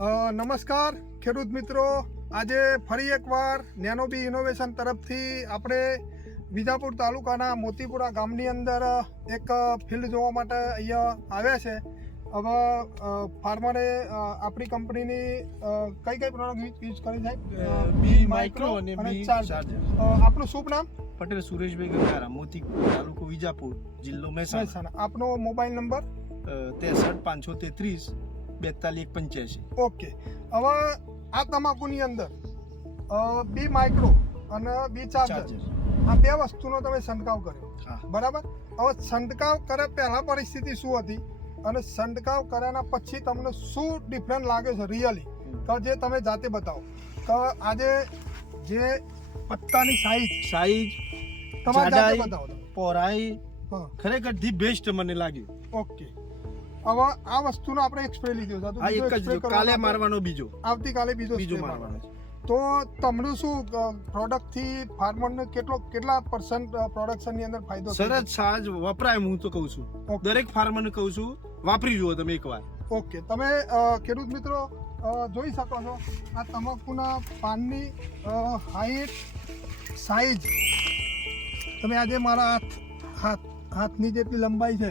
નમસ્કાર ખેડૂત મિત્રો. આજે ફરી એકવાર નેનોબી ઇનોવેશન તરફથી આપણે વિજાપુર તાલુકાના મોતીપુરા ગામની અંદર એક ફિલ્ડ જોવા માટે અહીંયા આવ્યા છે. હવે ફાર્મરે આપણી કંપનીની કઈ કઈ પ્રોડક્ટ યુઝ કરી છે બી માઇક્રો અને બી આપનું શુભ નામ? પટેલ સુરેશભાઈ ગંગારા મોતીપુર તાલુકો વિજાપુર જિલ્લો મહેસાણા. મહેસાણા. આપનો મોબાઈલ નંબર? ત્રેસઠ પાંચસો તેત્રીસ બેતાલીસ પંચ્યાસી. ઓકે. હવે આ તમાકુની અંદર બી માઇક્રો અને બી ચાર્જર આ બે વસ્તુનો તમે છંટકાવ કર્યો. બરાબર? હવે છંટકાવ કરે પહેલા પરિસ્થિતિ શું હતી? અને છંટકાવ કર્યાના પછી તમને શું ડિફરન્ટ લાગે છે રિયલી તો જે તમે જાતે બતાવો. તો આજે જે પત્તાની સાઈઝ સાઈઝ તમારે જાતે બતાવો. પોરાઈ પહોળાઈ ખરેખર ધી બેસ્ટ મને લાગ્યું. ઓકે. હવે આ વસ્તુનો આપણે એક સ્પ્રે લીધો હતો આ એક જ કાલે મારવાનો બીજો. આવતીકાલે બીજો બીજો મારવાનો છે. તો તમને શું પ્રોડક્ટથી ફાર્મરને કેટલો કેટલા પર્સન્ટ પ્રોડક્શનની અંદર ફાયદો સરસ સાજ વપરાય હું તો કહું છું. દરેક ફાર્મરને કહું છું વાપરી જુઓ તમે એકવાર. ઓકે. તમે ખેડૂત મિત્રો જોઈ શકો છો આ તમાકુના પાનની હાઈટ સાઈઝ તમે આજે મારા હાથ હાથ હાથની જેટલી લંબાઈ છે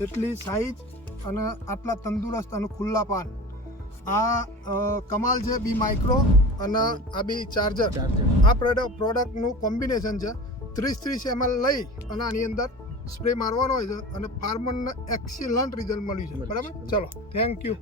એટલી સાઈઝ અને આટલા તંદુરસ્ત અને ખુલ્લા પાન. આ કમાલ છે બી માઇક્રો અને આ બી ચાર્જર. આ પ્રોડક્ટ પ્રોડક્ટનું કોમ્બિનેશન છે. ત્રીસ ત્રીસ એમએલ લઈ અને આની અંદર સ્પ્રે મારવાનો હોય છે અને ફાર્મરને એક્સિલન્ટ રિઝલ્ટ મળ્યું છે. બરાબર. ચલો થેન્ક યુ.